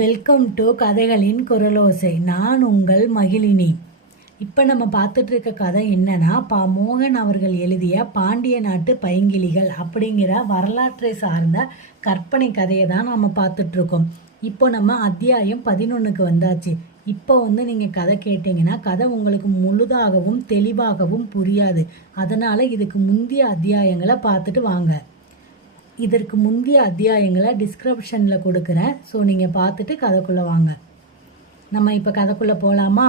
Welcome to கதைகளின் குரலோசை. நான் உங்கள் மகிழினி. இப்போ நம்ம பார்த்துட்டு இருக்க கதை என்னன்னா பா மோகன் அவர்கள் எழுதிய பாண்டிய நாட்டு பைங்கிலிகள் அப்படிங்கிற வரலாற்றை சார்ந்த கற்பனை கதையை தான் நம்ம பார்த்துட்ருக்கோம். இப்போ நம்ம அத்தியாயம் பதினொன்றுக்கு வந்தாச்சு. இப்போ வந்து நீங்கள் கதை கேட்டிங்கன்னா கதை உங்களுக்கு முழுதாகவும் தெளிவாகவும் புரியாது. அதனால் இதுக்கு முந்தைய அத்தியாயங்களை பார்த்துட்டு வாங்க. இதற்கு முந்தைய அத்தியாயங்களை டிஸ்கிரிப்ஷனில் கொடுக்குறேன். ஸோ நீங்கள் பார்த்துட்டு கதைக்குள்ளே வாங்க. நம்ம இப்போ கதைக்குள்ளே போகலாமா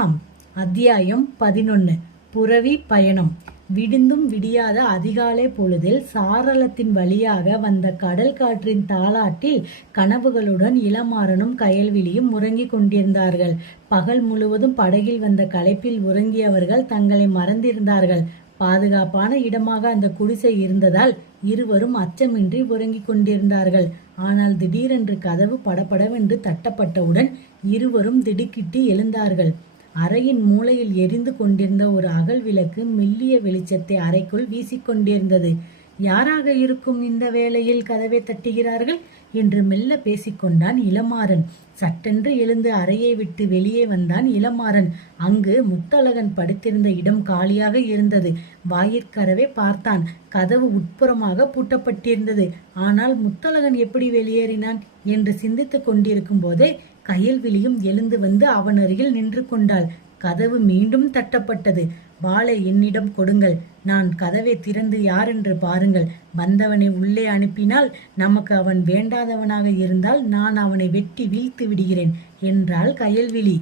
அத்தியாயம் பதினொன்று புறவி பயணம். விடிந்தும் விடியாத அதிகாலை பொழுதில் சாரளத்தின் வழியாக வந்த கடல் காற்றின் தாளாட்டில் கனவுகளுடன் இளமாறனும் கயல்விழியும் உறங்கிக் கொண்டிருந்தார்கள். பகல் முழுவதும் படகில் வந்த களைப்பில் உறங்கியவர்கள் தங்களை மறந்திருந்தார்கள். பாதுகாப்பான இடமாக அந்த குடிசை இருந்ததால் இருவரும் அச்சமின்றி உறங்கிக் கொண்டிருந்தார்கள். ஆனால் திடீரென்று கதவு படபடவென்று தட்டப்பட்டவுடன் இருவரும் திடுக்கிட்டு எழுந்தார்கள். அறையின் மூலையில் எரிந்து கொண்டிருந்த ஒரு அகல் விளக்கு மெல்லிய வெளிச்சத்தை அறைக்குள் வீசிக்கொண்டிருந்தது யாராக இருக்கும் இந்த வேளையில் கதவை தட்டுகிறார்கள்? என்று மெல்ல பேசிக்கொண்டான் இளமாறன். சட்டென்று எழுந்து அறையை விட்டு வெளியே வந்தான் இளமாறன். அங்கு முத்தழகன் படுத்திருந்த இடம் காலியாக இருந்தது. வாயிற்கரவே பார்த்தான். கதவு உட்புறமாக பூட்டப்பட்டிருந்தது. ஆனால் முத்தழகன் எப்படி வெளியேறினான்? என்று சிந்தித்துக் கொண்டிருக்கும் போதே கயல்விழியும் எழுந்து வந்து அவன் அருகில் நின்று கொண்டாள். கதவு மீண்டும் தட்டப்பட்டது. வாளை என்னிடம் கொடுங்கள். நான் கதவை திறந்து யாரென்று பாருங்கள். வந்தவனை உள்ளே அனுப்பினால் நமக்கு அவன் வேண்டாதவனாக இருந்தால் நான் அவனை வெட்டி வீழ்த்து விடுகிறேன் என்றாள் கயல்விழி.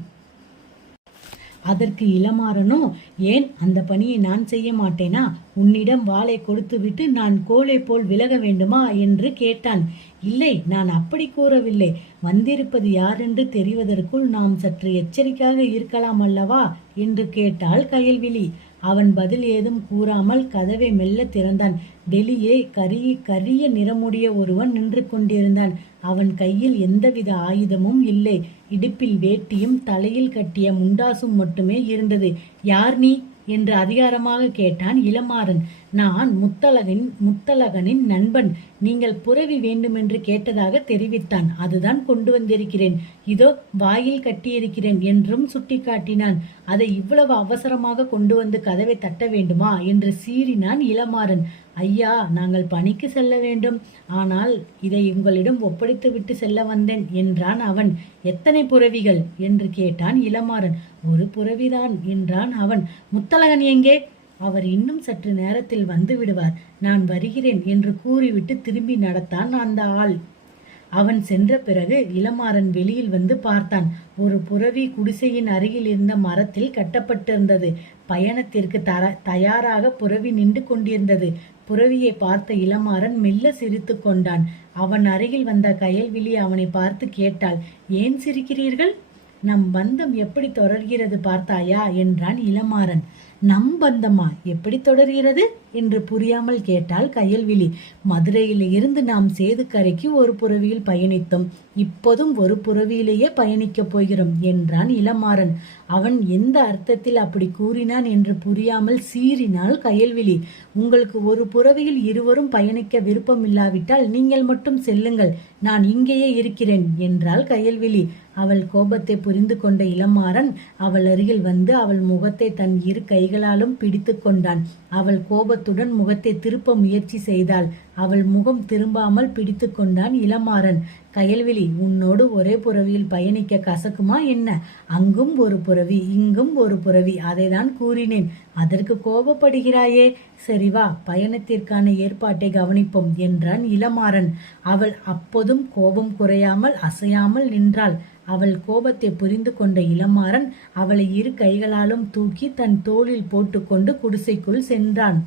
அதற்கு இளமாறனோ ஏன் அந்த பணியை நான் செய்ய மாட்டேனா? உன்னிடம் வாளை கொடுத்துவிட்டு நான் கோலை போல் விலக வேண்டுமா? என்று கேட்டான். இல்லை நான் அப்படி கூறவில்லை. வந்திருப்பது யாரென்று தெரிவதற்குள் நாம் சற்று எச்சரிக்கையாக இருக்கலாம் அல்லவா? என்று கேட்டாள் கயல்விழி. அவன் பதில் ஏதும் கூறாமல் கதவை மெல்ல திறந்தான். வெளியே கரிய கரிய நிறமுடைய ஒருவன் நின்று கொண்டிருந்தான். அவன் கையில் எந்தவித ஆயுதமும் இல்லை. இடுப்பில் வேட்டியும் தலையில் கட்டிய முண்டாசும் மட்டுமே இருந்தது. யார் நீ? என்று அதிகாரமாக கேட்டான் இளமாறன். நான் முத்தழகனின் முத்தழகனின் நண்பன். நீங்கள் புரவி வேண்டுமென்று கேட்டதாக தெரிவித்தான். அதுதான் கொண்டு வந்திருக்கிறேன். இதோ வாயில் கட்டியிருக்கிறேன் என்றும் சுட்டிக்காட்டினான். அதை இவ்வளவு அவசரமாக கொண்டு வந்து கதவை தட்ட வேண்டுமா? என்று சீறினான் இளமாறன். ஐயா நாங்கள் பணிக்கு செல்ல வேண்டும். ஆனால் இதை உங்களிடம் ஒப்படைத்து விட்டு செல்ல வந்தேன் என்றான் அவன். எத்தனை புறவிகள்? என்று கேட்டான் இளமாறன். ஒரு புறவிதான் என்றான் அவன். முத்தழகன் எங்கே? அவர் இன்னும் சற்று நேரத்தில் வந்து விடுவார். நான் வருகிறேன் என்று கூறிவிட்டு திரும்பி நடத்தான் அந்த ஆள். அவன் சென்ற பிறகு இளமாறன் வெளியில் வந்து பார்த்தான். ஒரு புறவி குடிசையின் அருகில் இருந்த மரத்தில் கட்டப்பட்டிருந்தது. பயணத்திற்கு தர தயாராக புறவி நின்று கொண்டிருந்தது. புறவியை பார்த்த இளமாறன் மெல்ல சிரித்து கொண்டான். அவன் அருகில் வந்த கயல்விழி அவனை பார்த்து கேட்டாள் ஏன் சிரிக்கிறீர்கள்? நம் பந்தம் எப்படி தொடர்கிறது பார்த்தாயா? என்றான் இளமாறன். நம் பந்தமா எப்படி தொடர்கிறது? என்று புரியாமல் கேட்டால் கயல்விழி. மதுரையில் இருந்து நாம் சேதுக்கரைக்கு ஒரு புறவியில் பயணித்தோம். இப்போதும் ஒரு புறவியிலேயே பயணிக்கப் போகிறோம் என்றான் இளமாறன். அவன் எந்த அர்த்தத்தில் அப்படி கூறினான் என்று புரியாமல் சீறினாள் கயல்விழி. உங்களுக்கு ஒரு புறவியில் இருவரும் பயணிக்க விருப்பம் இல்லாவிட்டால் நீங்கள் மட்டும் செல்லுங்கள் நான் இங்கேயே இருக்கிறேன் என்றாள் கயல்விழி. அவள் கோபத்தை புரிந்து கொண்ட இளமாறன் அவள் அருகில் வந்து அவள் முகத்தை தன் இரு கைகளாலும் பிடித்து கொண்டான். அவள் கோபத்துடன் முகத்தை திருப்ப முயற்சி செய்தாள். அவள் முகம் திரும்பாமல் பிடித்து கொண்டான் இளமாறன். கயல்விழி உன்னோடு ஒரே புறவியில் பயணிக்க கசக்குமா என்ன? அங்கும் ஒரு புறவி இங்கும் ஒரு புறவி அதை தான் கூறினேன். அதற்கு கோபப்படுகிறாயே? சரி வா பயணத்திற்கான ஏற்பாட்டை கவனிப்போம் என்றான் இளமாறன். அவள் அப்போதும் கோபம் குறையாமல் அசையாமல் நின்றாள். அவள் கோபத்தை புரிந்து கொண்ட இளமாறன் அவளை இரு கைகளாலும் தூக்கி தன் தோளில் போட்டுக்கொண்டு குடிசைக்குள் சென்றான்.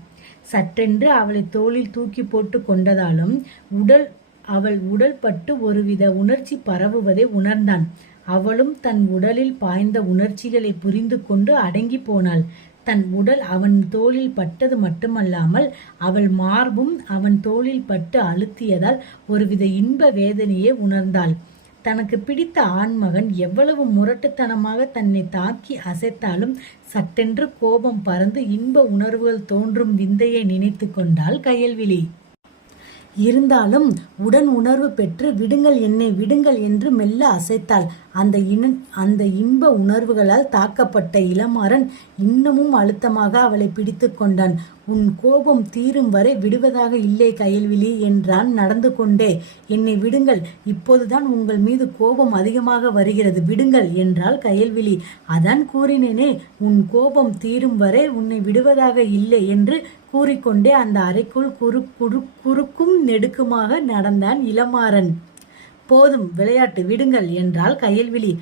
சற்றென்று அவளை தோளில் தூக்கி போட்டு கொண்டதாலும் உடல் அவள் உடல் பட்டு ஒருவித உணர்ச்சி பரவுவதை உணர்ந்தான். அவளும் தன் உடலில் பாய்ந்த உணர்ச்சிகளை புரிந்து கொண்டு அடங்கி போனாள். தன் உடல் அவன் தோளில் பட்டது மட்டுமல்லாமல் அவள் மார்பும் அவன் தோளில் பட்டு அழுத்தியதால் ஒருவித இன்ப வேதனையை உணர்ந்தாள். தனக்கு பிடித்த ஆண்மகன் எவ்வளவு முரட்டுத்தனமாக தன்னை தாக்கி அசைத்தாலும் சட்டென்று கோபம் பறந்து இன்ப உணர்வுகள் தோன்றும் விந்தையை நினைத்து கொண்டாள் கயல்விழி. இருந்தாலும் உடன் உணர்வு பெற்று விடுங்கள் என்னை விடுங்கள் என்று மெல்ல அசைத்தாள். அந்த இன அந்த இன்ப உணர்வுகளால் தாக்கப்பட்ட இளமாறன் இன்னமும் அழுத்தமாக அவளை பிடித்து கொண்டான். உன் கோபம் தீரும் வரை விடுவதாக இல்லை கயல்விழி என்றான் நடந்து கொண்டே. என்னை விடுங்கள் இப்போதுதான் உங்கள் மீது கோபம் அதிகமாக வருகிறது விடுங்கள் என்றாள் கயல்விழி. அதான் கூறினேனே உன் கோபம் தீரும் வரை உன்னை விடுவதாக இல்லை என்று கூறிக்கொண்டே அந்த அறைக்குள் குறு குறு குறுக்கும் நெடுக்குமாக நடந்தான் இளமாறன். போதும் விளையாட்டு விடுங்கள் என்றால் கயல்விழி.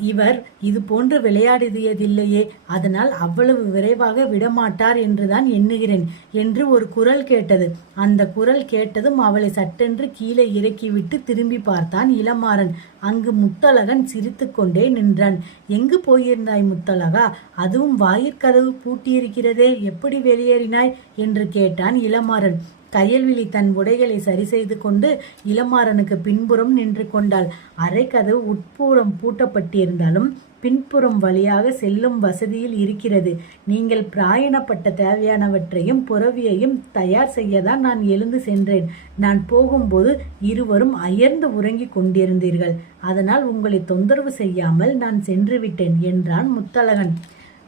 இவர் இது போன்று விளையாடியதில்லையே அதனால் அவ்வளவு விரைவாக விடமாட்டார் என்றுதான் எண்ணுகிறேன் என்று ஒரு குரல் கேட்டது. அந்த குரல் கேட்டதும் அவளை சட்டென்று கீழே இறக்கிவிட்டு திரும்பி பார்த்தான் இளமாறன். அங்கு முத்தழகன் சிரித்துக்கொண்டே நின்றான். எங்கு போயிருந்தாய் முத்தழகா? அதுவும் வாயிற்கதவு பூட்டியிருக்கிறதே எப்படி வெளியேறினாய்? என்று கேட்டான் இளமாறன். தையல்விழி தன் உடைகளை சரி செய்து கொண்டு இளமாறனுக்கு பின்புறம் நின்று கொண்டாள். அரைக்கதவு உட்புறம் பூட்டப்பட்டிருந்தாலும் பின்புறம் வழியாக செல்லும் வசதியில் இருக்கிறது. நீங்கள் பிராயணப்பட்ட தேவையானவற்றையும் புறவியையும் தயார் செய்யதான் நான் எழுந்து சென்றேன். நான் போகும்போது இருவரும் அயர்ந்து உறங்கிக் கொண்டிருந்தீர்கள். அதனால் உங்களை தொந்தரவு செய்யாமல் நான் சென்று விட்டேன் என்றான் முத்தழகன்.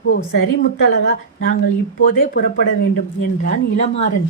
ஓ சரி முத்தழகா நாங்கள் இப்போதே புறப்பட வேண்டும் என்றான் இளமாறன்.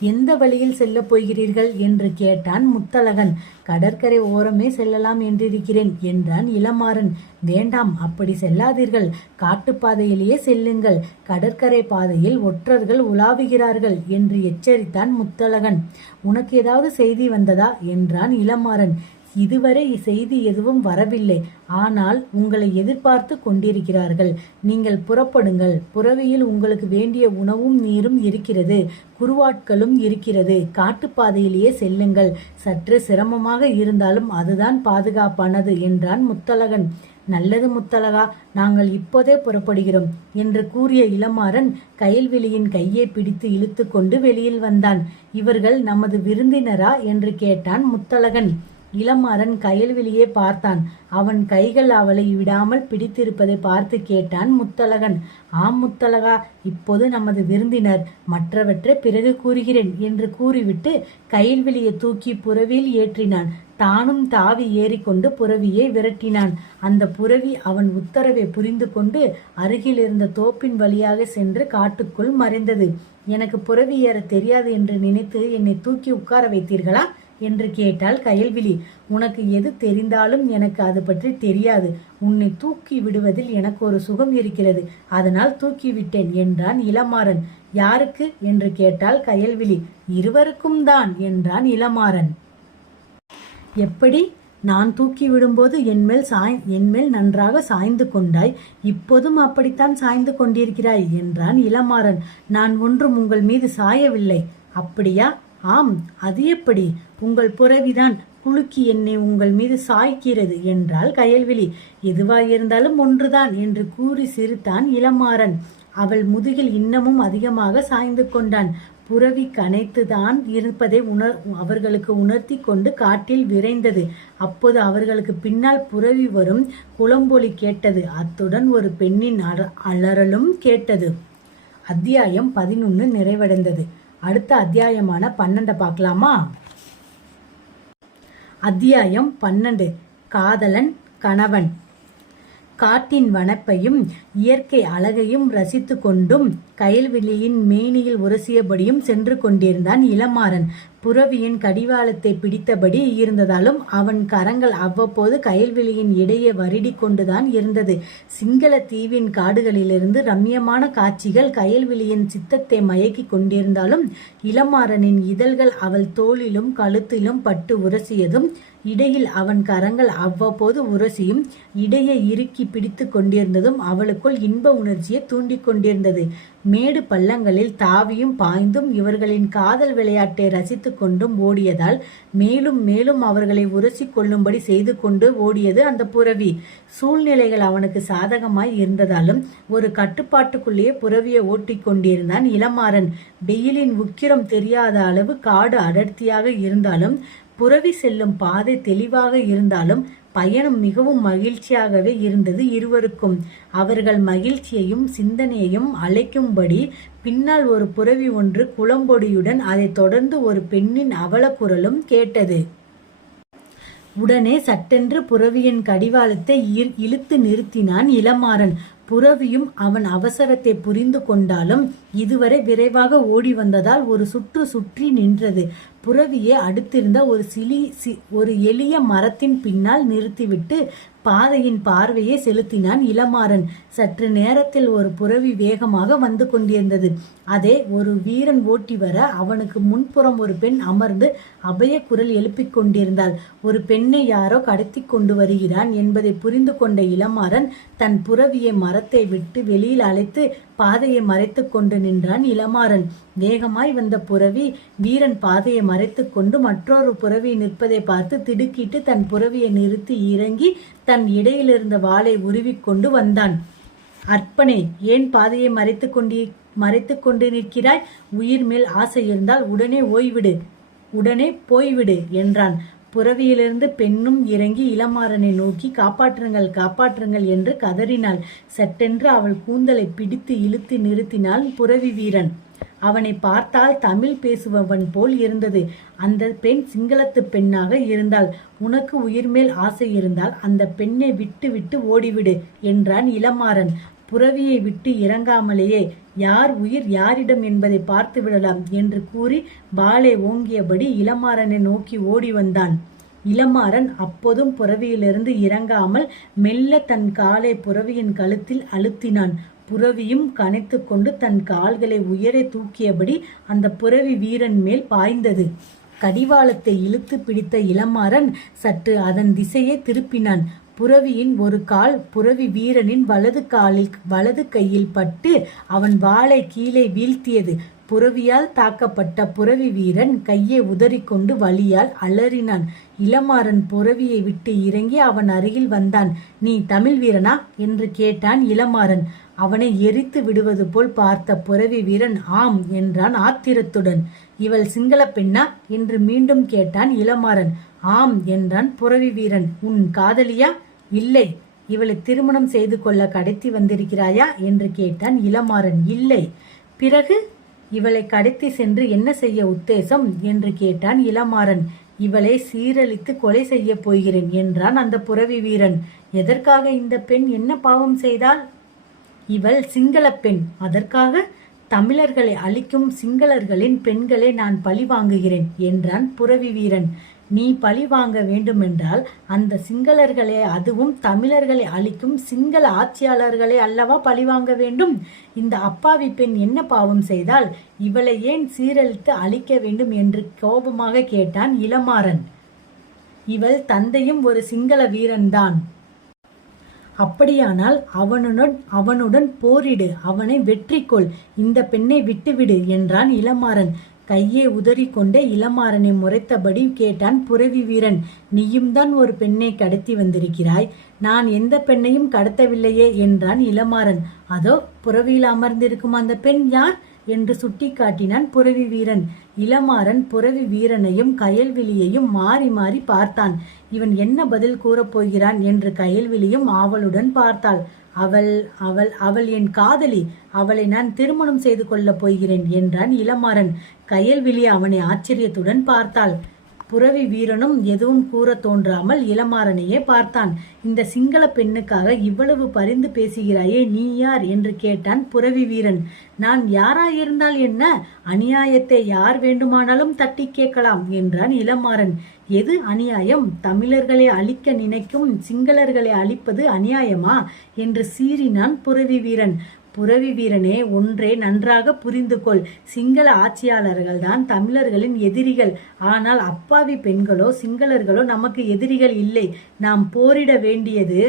எந்த வழியில் செல்லப் போகிறீர்கள் என்று கேட்டான் முத்தழகன். கடற்கரை ஓரமே செல்லலாம் என்றிருக்கிறேன் என்றான் இளமாறன். வேண்டாம் அப்படி செல்லாதீர்கள். காட்டுப்பாதையிலேயே செல்லுங்கள். கடற்கரை பாதையில் ஒற்றர்கள் உலாவுகிறார்கள் என்று எச்சரித்தான் முத்தழகன். உனக்கு ஏதாவது செய்தி வந்ததா? என்றான் இளமாறன். இதுவரை செய்தி எதுவும் வரவில்லை. ஆனால் உங்களை எதிர்பார்த்து கொண்டிருக்கிறார்கள். நீங்கள் புறப்படுங்கள். புறவியில் உங்களுக்கு வேண்டிய உணவும் நீரும் இருக்கிறது. குருவாட்களும் இருக்கிறது. காட்டுப்பாதையிலேயே செல்லுங்கள். சற்று சிரமமாக இருந்தாலும் அதுதான் பாதுகாப்பானது என்றான் முத்தழகன். நல்லது முத்தலகா நாங்கள் இப்போதே புறப்படுகிறோம் என்று கூறிய இளமாறன் கயல்விழியின் கையை பிடித்து இழுத்து கொண்டு வெளியில் வந்தான். இவர்கள் நமது விருந்தினரா? என்று கேட்டான் முத்தழகன். இளமாறன் கயல்விழியே பார்த்தான். அவன் கைகள் அவளை விடாமல் பிடித்திருப்பதை பார்த்து கேட்டான் முத்தழகன். ஆம் முத்தழகா இப்போது நமது விருந்தினர். மற்றவற்றை பிறகு கூறுகிறேன் என்று கூறிவிட்டு கயல்விழியை தூக்கி புறவியில் ஏற்றினான். தானும் தாவி ஏறிக்கொண்டு புறவியை விரட்டினான். அந்த புறவி அவன் உத்தரவை புரிந்து கொண்டு அருகில் இருந்த தோப்பின் வழியாக சென்று காட்டுக்குள் மறைந்தது. எனக்கு புறவி ஏற தெரியாது என்று நினைத்து என்னை தூக்கி உட்கார வைத்தீர்களா? என்று கேட்டாள் கயல்விழி. உனக்கு எது தெரிந்தாலும் எனக்கு அது பற்றி தெரியாது. உன்னை தூக்கி விடுவதில் எனக்கு ஒரு சுகம் இருக்கிறது. அதனால் தூக்கிவிட்டேன் என்றான் இளமாறன். யாருக்கு? என்று கேட்டால் கயல்விழி. இருவருக்கும் தான் என்றான் இளமாறன். எப்படி? நான் தூக்கி விடும்போது என்மேல் சாய் என்மேல் நன்றாக சாய்ந்து கொண்டாய். இப்போதும் அப்படித்தான் சாய்ந்து கொண்டிருக்கிறாய் என்றான் இளமாறன். நான் ஒன்றும் உங்கள் மீது சாயவில்லை. அப்படியா? ஆம் அது எப்படி? உங்கள் புறவிதான் குலுக்கி என்னை உங்கள் மீது சாய்க்கிறது என்றாள் கயல்விழி. எதுவாயிருந்தாலும் ஒன்றுதான் என்று கூறி சிரித்தான் இளமாறன். அவள் முதுகில் இன்னமும் அதிகமாக சாய்ந்து கொண்டான். புறவி கனைத்துதான் இருப்பதை உணர் அவர்களுக்கு உணர்த்தி கொண்டு காட்டில் விரைந்தது. அப்போது அவர்களுக்கு பின்னால் புறவி வரும் குளம்பொலி கேட்டது. அத்துடன் ஒரு பெண்ணின் அல- அலறலும் கேட்டது. அத்தியாயம் பதினொன்று நிறைவடைந்தது. அடுத்த அத்தியாயமான பன்னெண்டை பார்க்கலாமா? அத்தியாயம் பன்னெண்டு. காதலன் கணவன். காட்டின் வனப்பையும் இயற்கை அழகையும் ரசித்து கொண்டும் கயல்வெளியின் மேனியில் உரசியபடியும் சென்று கொண்டிருந்தான் இளமாறன். புறவியின் கடிவாளத்தை பிடித்தபடி இருந்ததாலும் அவன் கரங்கள் அவ்வப்போது கயல்விழியின் இடையே வருடி கொண்டுதான் இருந்தது. சிங்கள தீவின் காடுகளிலிருந்து ரம்யமான காட்சிகள் கயல்விழியின் சித்தத்தை மயக்கி கொண்டிருந்தாலும் இளமாறனின் இதழ்கள் அவள் தோளிலும் கழுத்திலும் பட்டு உரசியதும் இடையில் அவன் கரங்கள் அவ்வப்போது உரசியும் இடையே இறுக்கி பிடித்து கொண்டிருந்ததும் அவளுக்குள் இன்ப உணர்ச்சியை தூண்டிக் கொண்டிருந்தது. மேடு பள்ளங்களில் தாவியும் பாய்ந்தும் இவர்களின் காதல் விளையாட்டை ரசித்து கொண்டும் ஓடியதால் மேலும் மேலும் அவர்களை உரசி கொள்ளும்படி செய்து கொண்டு ஓடியது அந்த புறவி சூழ்நிலைகள் அவனுக்கு சாதகமாய் இருந்ததாலும் ஒரு கட்டுப்பாட்டுக்குள்ளேயே புறவியை ஓட்டிக் கொண்டிருந்தான் இளமாறன். வெயிலின் உக்கிரம் தெரியாத அளவு காடு அடர்த்தியாக இருந்தாலும் புறவி செல்லும் பாதை தெளிவாக இருந்தாலும் பயணம் மிகவும் மகிழ்ச்சியாகவே இருந்தது இருவருக்கும். அவர்கள் மகிழ்ச்சியையும் சிந்தனையையும் அழைக்கும்படி பின்னால் ஒரு புறவி ஒன்று குளம்பொடியுடன் அதைத் தொடர்ந்து ஒரு பெண்ணின் அவலக்குரலும் கேட்டது. உடனே சட்டென்று புறவியின் கடிவாளத்தை இழுத்து நிறுத்தினான் இளமாறன். புறவியும் அவன் அவசரத்தை புரிந்து கொண்டாலும் இதுவரை விரைவாக ஓடி வந்ததால் ஒரு சுற்று சுற்றி நின்றது. புறவியை அடுத்திருந்த ஒரு சிலி சி ஒரு எளிய மரத்தின் பின்னால் நிறுத்திவிட்டு பாதையின் பார்வையை செலுத்தினான் இளமாறன். சற்று நேரத்தில் ஒரு புறவி வேகமாக வந்து கொண்டிருந்தது. அதே ஒரு வீரன் ஓட்டி வர அவனுக்கு முன்புறம் ஒரு பெண் அமர்ந்து அபய குரல் எழுப்பிக் கொண்டிருந்தாள். ஒரு பெண்ணை யாரோ கடத்தி கொண்டு வருகிறான் என்பதை புரிந்து கொண்ட இளமாறன் தன் புறவியை மரத்தை விட்டு வெளியில் அழைத்து பாதையை மறைத்து கொண்டு நின்றான் இளமாறன். வேகமாய் வந்த புறவி வீரன் பாதையை மறைத்து கொண்டு மற்றொரு புறவி நிற்பதை பார்த்து திடுக்கிட்டு தன் புறவியை நிறுத்தி இறங்கி தன் இடையிலிருந்த வாளை உருவிக்கொண்டு வந்தான். அற்பனே ஏன் பாதையை மறைத்து கொண்டி மறைத்து கொண்டு நிற்கிறாய்? உயிர் மேல் ஆசை இருந்தால் உடனே ஓய்விடு. உடனே போய்விடு என்றான். புறவியிலிருந்து பெண்ணும் இறங்கி இளமாறனை நோக்கி காப்பாற்றுங்கள் காப்பாற்றுங்கள் என்று கதறினாள். சட்டென்று அவள் கூந்தலை பிடித்து இழுத்து நிறுத்தினாள் புறவி வீரன். அவனை பார்த்தால் தமிழ் பேசுபவன் போல் இருந்தது. அந்த பெண் சிங்களத்து பெண்ணாக இருந்தாள். உனக்கு உயிர்மேல் ஆசை இருந்தால் அந்த பெண்ணை விட்டு விட்டு ஓடிவிடு என்றான் இளமாறன். புறவியை விட்டு இறங்காமலேயே யார் உயிர் யாரிடம் என்பதை பார்த்து விடலாம் என்று கூறி பாலை ஓங்கியபடி இளமாறனை நோக்கி ஓடி வந்தான். இளமாறன் அப்போதும் புறவியிலிருந்து இறங்காமல் மெல்ல தன் காலை புறவியின் கழுத்தில் அழுத்தினான். புறவியும் கனைத்து கொண்டு தன் கால்களை உயரே தூக்கியபடி அந்த புறவி வீரன் மேல் பாய்ந்தது. கடிவாளத்தை இழுத்து பிடித்த இளமாறன் சற்று அதன் திசையை திருப்பினான். புறவியின் ஒரு கால் புறவி வீரனின் வலது காலில் வலது கையில் பட்டு அவன் வாளை கீழே வீழ்த்தியது. புறவியால் தாக்கப்பட்ட புறவி வீரன் கையை உதறிக்கொண்டு வலியால் அலறினான். இளமாறன் புறவியை விட்டு இறங்கி அவன் அருகில் வந்தான். நீ தமிழ் வீரனா? என்று கேட்டான் இளமாறன். அவனை எரித்து விடுவது போல் பார்த்த புறவி வீரன் ஆம் என்றான் ஆத்திரத்துடன். இவள் சிங்கள பெண்ணா? என்று மீண்டும் கேட்டான் இளமாறன். ஆம் என்றான் புறவி வீரன். உன் காதலியா? இல்லை. இவளை திருமணம் செய்து கொள்ள கடத்தி வந்திருக்கிறாயா? என்று கேட்டான் இளமாறன். இல்லை. பிறகு? இவளை கடத்தி சென்று என்ன செய்ய உத்தேசம்? என்று கேட்டான் இளமாறன். இவளை சீரழித்து கொலை செய்ய போகிறேன் என்றான் அந்த புறவி வீரன். எதற்காக இந்த பெண் என்ன பாவம் செய்தாள்? இவள் சிங்கள பெண். அதற்காக தமிழர்களை அழிக்கும் சிங்களர்களின் பெண்களை நான் பழி வாங்குகிறேன் என்றான் புறவி வீரன். நீ பழி வாங்க வேண்டுமென்றால் அந்த சிங்களர்களை அதுவும் தமிழர்களை அழிக்கும் சிங்கள ஆட்சியாளர்களை அல்லவா பழி வாங்க வேண்டும்? இந்த அப்பாவி பெண் என்ன பாவம் செய்தால் இவளை ஏன் சீரழித்து அழிக்க வேண்டும் என்று கோபமாக கேட்டான் இளமாறன். இவள் தந்தையும் ஒரு சிங்கள வீரன்தான். அப்படியானால் அவனுடன் அவனுடன் போரிடு அவனை வெற்றி கொள் இந்த பெண்ணை விட்டுவிடு என்றான் இளமாறன். கையை உதறிக்கொண்டே இளமாறனை முறைத்தபடி கேட்டான் புரவி வீரன் நீயும் தான் ஒரு பெண்ணை கடத்தி வந்திருக்கிறாய். நான் எந்த பெண்ணையும் கடத்தவில்லையே என்றான் இளமாறன். அதோ புறவியில் அமர்ந்திருக்கும் அந்த பெண் யார்? என்று சுட்டிக்காட்டினான் புரவி வீரன். இளமாறன் புரவி வீரனையும் கயல்விழியையும் மாறி மாறி பார்த்தான். இவன் என்ன பதில் கூறப் போகிறான்? என்று கயல்விழியும் ஆவலுடன் பார்த்தாள். அவள் அவள் அவள் என் காதலி அவளை நான் திருமணம் செய்து கொள்ளப் போகிறேன் என்றான் இளமாறன். கயல்விழி அவனை ஆச்சரியத்துடன் பார்த்தாள். புரவி வீரனும் எதுவும் கூற தோன்றாமல் இளமாறனையே பார்த்தான். இந்த சிங்கள பெண்ணுக்காக இவ்வளவு பரிந்து பேசுகிறாயே நீ யார்? என்று கேட்டான் புரவி வீரன். நான் யாராயிருந்தால் என்ன? அநியாயத்தை யார் வேண்டுமானாலும் தட்டி கேட்கலாம் என்றான் இளமாறன். எது அநியாயம்? தமிழர்களை அழிக்க நினைக்கும் சிங்களர்களை அழிப்பது அநியாயமா? என்று சீறினான் புரவி வீரன். புரவி வீரனே ஒன்றே நன்றாக புரிந்து கொள் சிங்கள ஆட்சியாளர்கள் தான் தமிழர்களின் எதிரிகள். ஆனால் அப்பாவி பெண்களோ சிங்களர்களோ நமக்கு எதிரிகள் இல்லை. நாம் போரிட வேண்டியது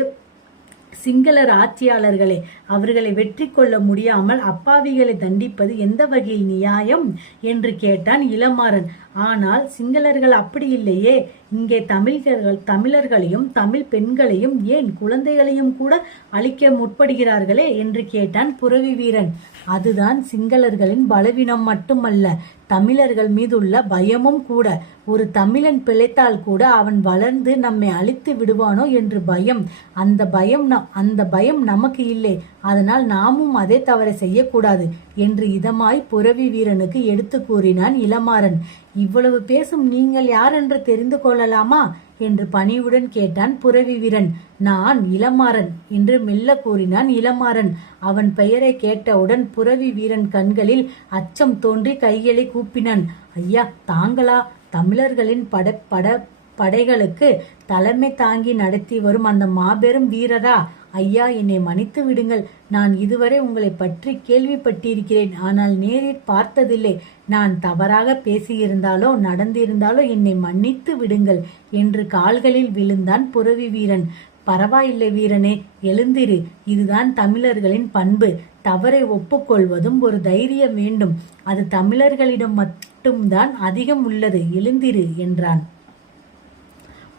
சிங்களர் ஆட்சியாளர்களே அவர்களை வெற்றி கொள்ள முடியாமல் அப்பாவிகளை தண்டிப்பது எந்த வகையில் நியாயம்? என்று கேட்டான் இளமாறன். ஆனால் சிங்களர்கள் அப்படி இல்லையே. இங்கே தமிழர்கள் தமிழர்களையும் தமிழ் பெண்களையும் ஏன் குழந்தைகளையும் கூட அழிக்க முற்படுகிறார்களே என்று கேட்டான் புரவி வீரன். அதுதான் சிங்களர்களின் பலவீனம் மட்டுமல்ல தமிழர்கள் மீதுள்ள பயமும் கூட. ஒரு தமிழன் பிழைத்தால் கூட அவன் வளர்ந்து நம்மை அழித்து விடுவானோ என்று பயம். அந்த பயம் அந்த பயம் நமக்கு இல்லை. அதனால் நாமும் அதே தவறை செய்யக்கூடாது என்று இதமாய் புரவி வீரனுக்கு எடுத்து கூறினான் இளமாறன். இவ்வளவு பேசும் நீங்கள் யார் என்று தெரிந்து கொள்ளலாமா? என்று பணிவுடன் கேட்டான் புரவி வீரன். நான் இளமாறன் என்று மெல்ல கூறினான் இளமாறன். அவன் பெயரை கேட்டவுடன் புரவி வீரன் கண்களில் அச்சம் தோன்றி கைகளை கூப்பினான். ஐயா தாங்களா? தமிழர்களின் பட பட படைகளுக்கு தலைமை தாங்கி நடத்தி வரும் அந்த மாபெரும் வீரரா? ஐயா என்னை மன்னித்து விடுங்கள். நான் இதுவரை உங்களை பற்றி கேள்விப்பட்டிருக்கிறேன். ஆனால் நேரில் பார்த்ததில்லை. நான் தவறாக பேசியிருந்தாலோ நடந்திருந்தாலோ என்னை மன்னித்து விடுங்கள் என்று கால்களில் விழுந்தான் புரவி வீரன். பரவாயில்லை வீரனே எழுந்திரு. இதுதான் தமிழர்களின் பண்பு. தவறை ஒப்புக்கொள்வதும் ஒரு தைரியம் வேண்டும். அது தமிழர்களிடம் மட்டும்தான் அதிகம் உள்ளது. எழுந்திரு என்றான்.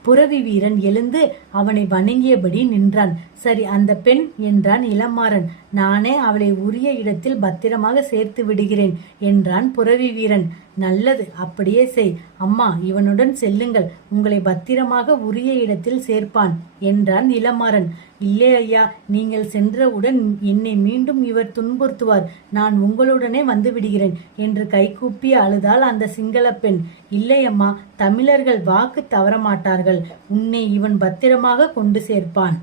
புரவி வீரன் எழுந்து அவனை வணங்கியபடி நின்றான். சரி அந்த பெண் என்றான் இளமாறன் நானே அவளை உரிய இடத்தில் பத்திரமாக சேர்த்து விடுகிறேன் என்றான் புரவி வீரன். நல்லது அப்படியே செய். அம்மா இவனுடன் செல்லுங்கள். உங்களை பத்திரமாக உரிய இடத்தில் சேர்ப்பான் என்றான் இளமாறன் இல்லை ஐயா நீங்கள் சென்றவுடன் என்னை மீண்டும் இவர் துன்புறுத்துவார். நான் உங்களுடனே வந்து விடுகிறேன் என்று கைகூப்பி அழுதாள் அந்த சிங்கள பெண். இல்லையம்மா தமிழர்கள் வாக்கு தவறமாட்டார்கள். உன்னை இவன் பத்திரமாக கொண்டு சேர்ப்பான்.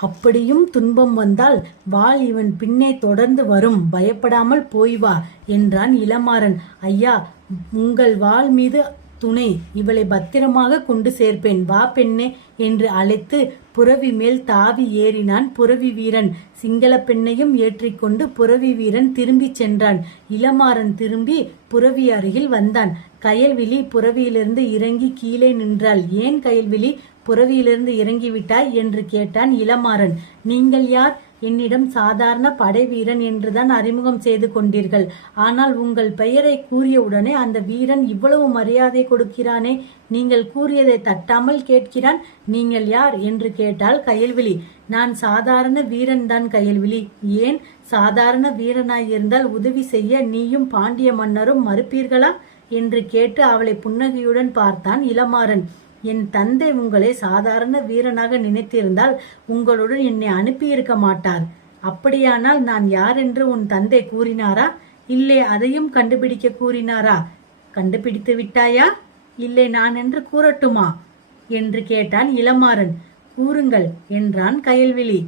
அப்படியும் துன்பம் வந்தால் வாள் இவன் பின்னே தொடர்ந்து வரும் பயப்படாமல் போய் வா என்றான் இளமாறன். ஐயா உங்கள் வாள் மீது துணை இவளை பத்திரமாக கொண்டு சேர்ப்பேன். வா பெண்ணே என்று அழைத்து புறவி மேல் தாவி ஏறினான் புரவி வீரன். சிங்கள பெண்ணையும் ஏற்றிக்கொண்டு புரவி வீரன் திரும்பிச் சென்றான். இளமாறன் திரும்பி புரவி அருகில் வந்தான். கயல்விழி புரவியிலிருந்து இறங்கி கீழே நின்றாள். ஏன் கயல்விழி புரவியிலிருந்து இறங்கிவிட்டாய்? என்று கேட்டான் இளமாறன். நீங்கள் யார்? என்னிடம் சாதாரண படை வீரன் என்றுதான் அறிமுகம் செய்து கொண்டீர்கள். ஆனால் உங்கள் பெயரை கூறியவுடனே அந்த வீரன் இவ்வளவு மரியாதை கொடுக்கிறானே. நீங்கள் கூறியதை தட்டாமல் கேட்கிறான். நீங்கள் யார் என்று கேட்டால் கயல்விழி. நான் சாதாரண வீரன்தான் கயல்விழி. ஏன்? சாதாரண வீரனாயிருந்தால் உதவி செய்ய நீயும் பாண்டிய மன்னரும் மறுப்பீர்களா? என்று கேட்டு அவளை புன்னகையுடன் பார்த்தான் இளமாறன். என் தந்தை உங்களை சாதாரண வீரனாக நினைத்திருந்தால் உங்களுடன் என்னை அனுப்பியிருக்க மாட்டார். அப்படியானால் நான் யார் என்று உன் தந்தை கூறினாரா? இல்லை அதையும் கண்டுபிடிக்க கூறினாரா? கண்டுபிடித்து விட்டாயா? இல்லை நான் என்று கூறட்டுமா? என்று கேட்டான் இளமாறன். கூறுங்கள் என்றான் கயல்விழி.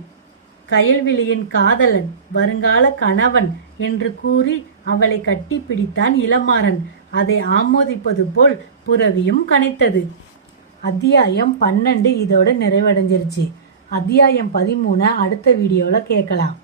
கயல்விழியின் காதலன் வருங்கால கணவன் என்று கூறி அவளை கட்டி பிடித்தான் இளமாறன். அதை ஆமோதிப்பது போல் புறவியும் கனைத்தது. அத்தியாயம் பன்னெண்டு இதோட நிறைவடைஞ்சிருச்சு. அத்தியாயம் பதிமூணு அடுத்த வீடியோவில் கேட்கலாம்.